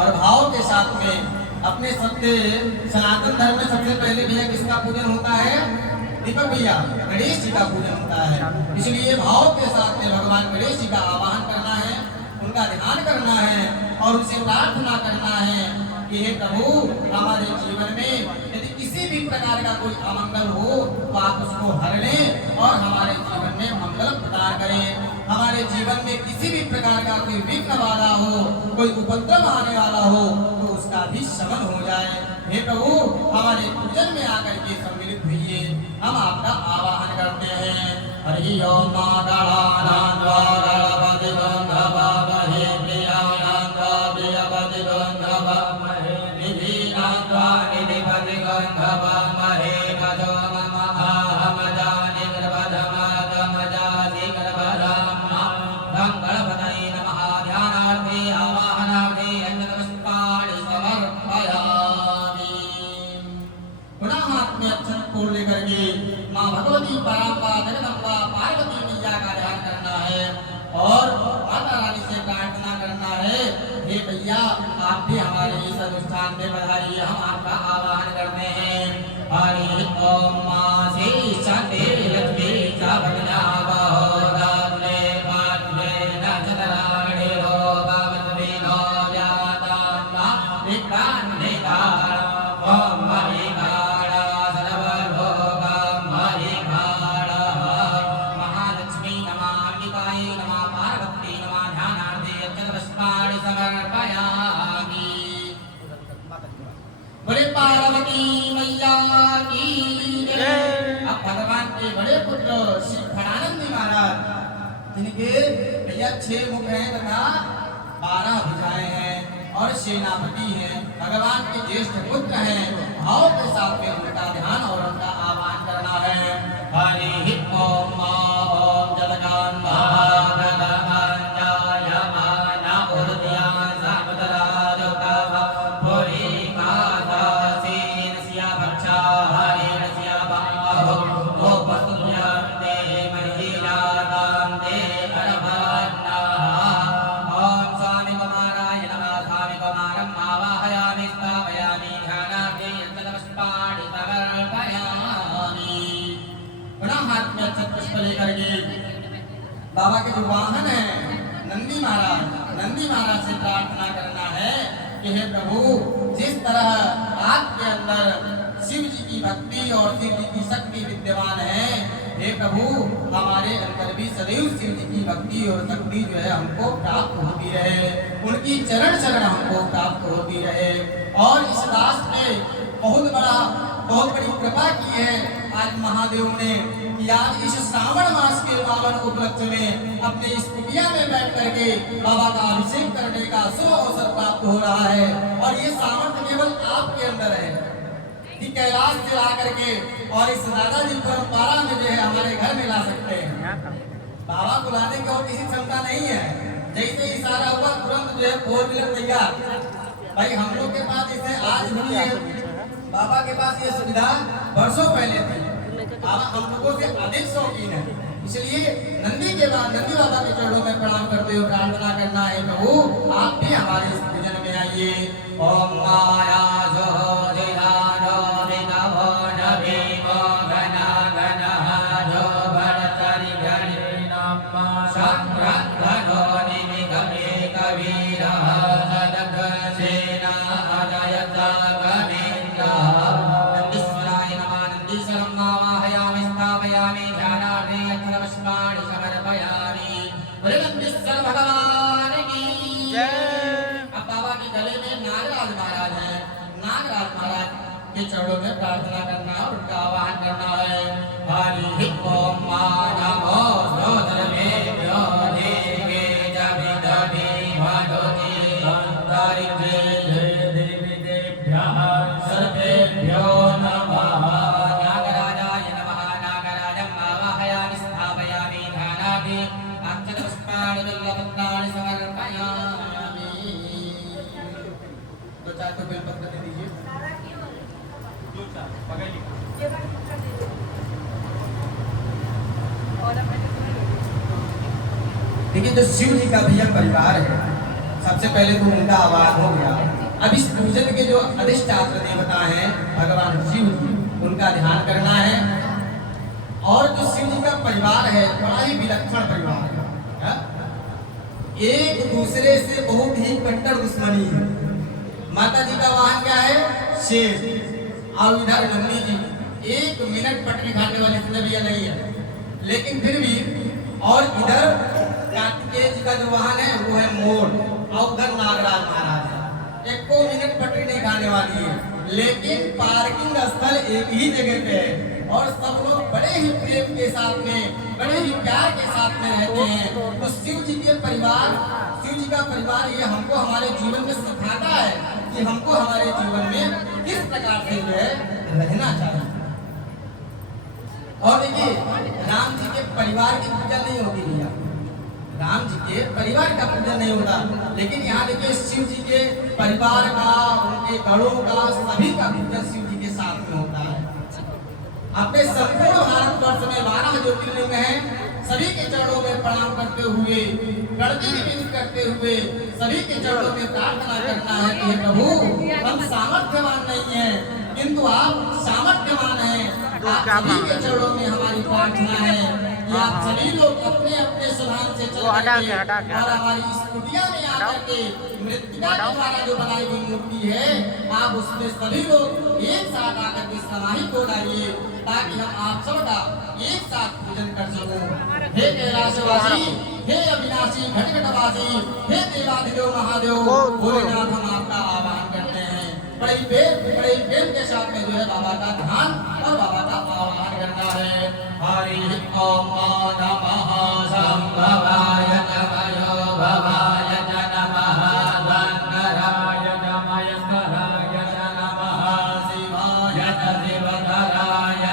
और भाव के साथ में अपने सबसे सनातन धर्म में सबसे पहले भैया किसका पूजन होता है? दीपक भैया गणेश जी का पूजन होता है। इसलिए भाव के साथ में भगवान गणेश जी का आवाहन करना है, उनका ध्यान करना है और उनसे प्रार्थना करना है कि हे प्रभु, हमारे जीवन में यदि किसी भी प्रकार का कोई अमंगल हो तो आप उसको हर लें और हमारे जीवन में मंगल प्रदान करें। हमारे जीवन में किसी भी प्रकार का कोई विघ्न बाधा हो, कोई उपद्रव आने वाला हो तो उसका भी शमन हो जाए। हे प्रभु, हमारे पूजन में आकर के सम्मिलित हुइए, हम आपका आवाहन करते हैं। हरि ओम गणानां गणपति गंधर्वमहे प्रियानां प्रियपति गंधर्वमहे निधिनां निधिपति गंधर्वमहे गजो नमः हमजानि निर्वधमगमजाति गर्भधामा गणपतये नमः। ध्यानार्थे आवाहनार्थे अक्षतपुष्पाणि समर्पयामि। पुनः हाथ में अक्षत फूल लेकर के माँ भगवती पराम्बा जगदम्बा पार्वती मैया का ध्यान करना है और माता रानी से प्रार्थना करना है, हे भैया आप भी हमारे इस अनुष्ठान में पधारिए, हम आपका आवाहन करते हैं। हरि ओम मां श्री शांति लक्ष्मी चावला बहोदात्मे पात्रे नचतराणे रोगावत्मे नो व्याताम्ना विक्रान्ते काल ओम हरि काला सर्वभोगम हरि काला महालक्ष्मी नमः अंबिकायै नमः पार्वती नमः। ध्यानार्थे अक्षतपुष्पाणि समर्पयामि। बड़े पार्वती मैया की जय। अब भगवान के बड़े पुत्र श्री खड़ानंद महाराज, जिनके भैया 6 मुख हैं तथा 12 भुजाएं हैं और सेनापति हैं, भगवान के ज्येष्ठ पुत्र हैं, भाव के साथ में उनका ध्यान और उनका आह्वान करना है। हरि ओम ओम जगन्नाथ बाबा के जो वाहन है नंदी महाराज से प्रार्थना करना है कि हे प्रभु, जिस तरह आपके अंदर शिव जी की भक्ति और शिव जी की शक्ति विद्यमान है, हे प्रभु हमारे अंदर भी सदैव शिव जी की भक्ति और शक्ति जो है हमको प्राप्त होती रहे, उनकी चरण शरण हमको प्राप्त होती रहे। और इस राष्ट्र में बहुत बड़ी कृपा की है आज महादेव ने कि आज इस श्रावण मास के पावन उपलक्ष्य में अपने इस कुटिया में बैठ करके बाबा का अभिषेक करने का शुभ अवसर प्राप्त हो रहा है। और ये सामर्थ्य केवल आपके अंदर है कि कैलाश से ला करके और इस दादाजी परंपरा में जो है हमारे घर में ला सकते हैं। बाबा को लाने की और किसी क्षमता नहीं है, जैसे इशारा हुआ तुरंत जो है 4 व्हीलर तैयार। भाई हम लोग के पास इसे आज हुई है, बाबा के पास ये सुविधा वर्षों पहले थी। बाबा हम लोगों से अधिक शौकीन है, इसलिए नंदी बाबा के चरणों में प्रणाम करते हुए प्रार्थना करना है, प्रभु आप भी हमारे इस पूजन में आइए। ओम माया भगवान की जय। अब बाबा के गले में नागराज महाराज है, नागराज महाराज के चरणों में प्रार्थना करना है, उनका आवाहन करना है। हरि ओम नमो सर्वेभ्यो देवे जविदभि भगवती देवी देव्यः सर्वेभ्यो नमः। नागराजाय नमः। नागराजम् आवाहयामि स्थापयामि। ध्यानामि अक्षतपुष्पाणि बिल्वपत्राणि समर्पयामि। दो चार तो बेलपत्र दे दीजिए। देखिए जो शिव जी का भैया परिवार है, सबसे पहले तो उनका आवाज हो गया। अब इस पूजन के जो अधिष्ठात्र देवता हैं भगवान शिव जी, उनका ध्यान करना है। और जो शिव जी का परिवार है बड़ा ही विलक्षण परिवार है, एक दूसरे से बहुत ही कट्टर दुश्मनी है। माता जी का वाहन क्या है? शेर। और इधर नंदी जी 1 मिनट पटरी खाने वाले भैया नहीं है, लेकिन फिर भी। और इधर कार्तिकेय जी का जो वाहन है वो है मोर, और उधर नागराज महाराज है। 1 मिनट पटरी नहीं खाने वाली है, लेकिन पार्किंग स्थल एक ही जगह पे है। और सब लोग बड़े ही प्रेम के साथ में, बड़े ही प्यार के साथ में रहते हैं। तो शिव जी के परिवार, शिव जी का परिवार ये हमको हमारे जीवन में सिखाता है कि हमको हमारे जीवन में किस प्रकार से जो है रहना चाहिए। और देखिए, राम जी के परिवार की पूजा नहीं होती भैया, राम जी के परिवार का पूजन नहीं होता, लेकिन यहाँ देखिए शिव जी के परिवार का, उनके गणों का, सभी का पूजन शिव जी के साथ में होता है। अपने संपूर्ण भारतवर्ष में 12 ज्योतिर्लिंग हैं, सभी के चरणों में प्रणाम करते हुए, करते करते हुए सभी के चरणों में प्रार्थना करना है कि प्रभु हम सामर्थ्यवान नहीं है, किंतु आप सामर्थ्यवान हैं। आप सभी के चरणों में हमारी प्रार्थना है कि आप सभी लोग अपने अपने स्वभाव से चल करके और हमारी इस कुटिया में आकर के मृतिका के द्वारा जो बनाई हुई मूर्ति है, आप उसमें सभी लोग एक साथ आकर के समाहित हो जाइए, ताकि हम आप सबका एक साथ पूजन कर सकूं। हे कैलाशवासी, हे अविनाशी घटघटवासी, हे देवाधिदेव महादेव भोलेनाथ, हम आपका आह्वान करते हैं। बड़े प्रेम के साथ में जो है बाबा का ध्यान और बाबा का आह्वान करना है। हरि ओम नमः शंभवाय नमः भवाय नमः गंधराय नमः स्कराय नमः शिवाय शिवधराय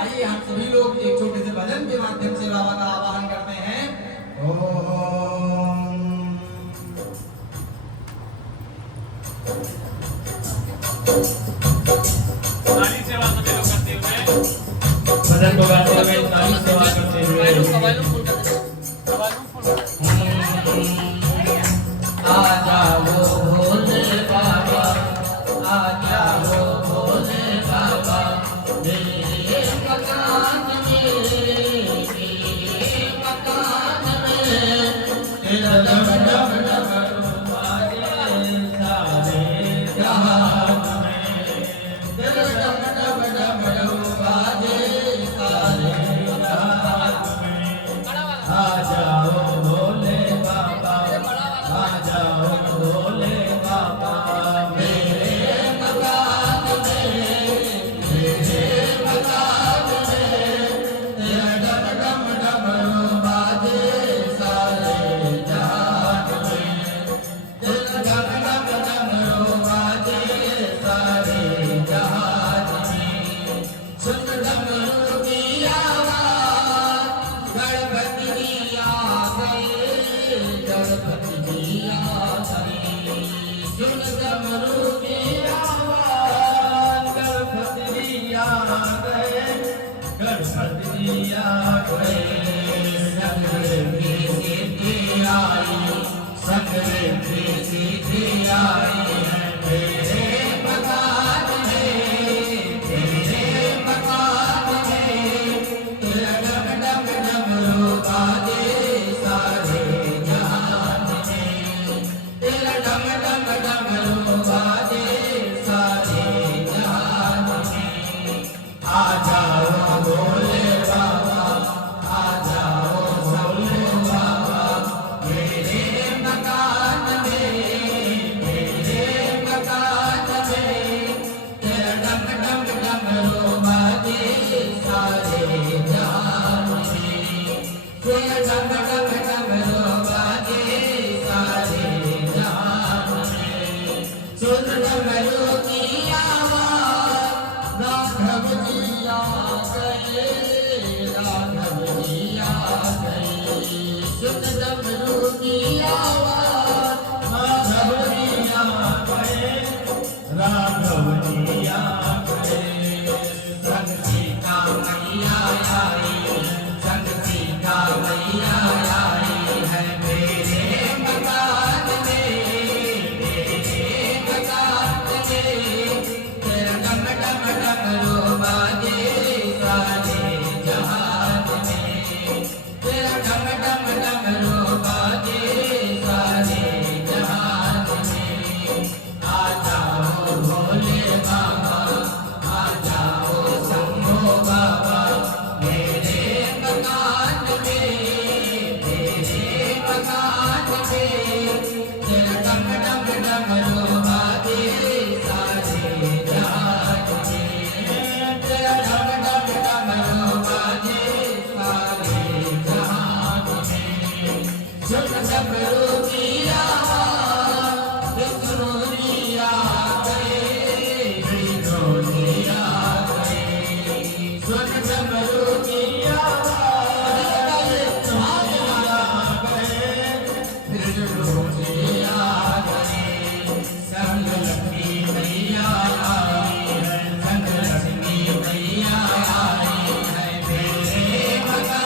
आइए हम सभी लोग एक छोटे से भजन के माध्यम से बाबा का आह्वान करते हैं। ताली सेवा सभी लोग करते हुए भजन को गाते हुए ताली सेवा करते हुए आ जाओ भोले बाबा, आ जाओ भोले बाबा, मेरे मकान में, मेरे मकान में, तेरा डम डम डम बाजे सारे जहान में, तेरा डम डम डम बाजे सारे गणपति जी आ गए, सुन डमरू की आवाज, गणपति जी आ गए, गणपति जी आ गए। सकल की सिद्धि आई, सकल की सिद्धि आई है तेरे मकान में, तेरे मकान में। तेरा डम डम डमरू बाजे सारे जहान में, तेरा डम डम डमरू बाजे सारे जहान में। आ जाओ भोले बाबा, आ जाओ भोले बाबा, मेरे मकान में, मेरे मकान में। तेरा डम डम डमरू बाजे सारे जहान में, तेरा डम डम डमरू बाजे सारे जहान में। सुन डमरू की आवाज, राघव जी आ गए, राघव जी आ गए। सुन डमरू की आवाज, राघव जी आ गए, राघव जी आ गए। संग सीता मैया आई, संग सीता मैया आई है मेरे मकान में, मेरे मकान में। तेरा डम डम डमरू बाजे सारे जहान में, तेरा डम डम डमरू बाजे सारे जहान में। आ जाओ भोले बाबा, आ जाओ शंभो बाबा, मेरे मकान में, मेरे मकान में।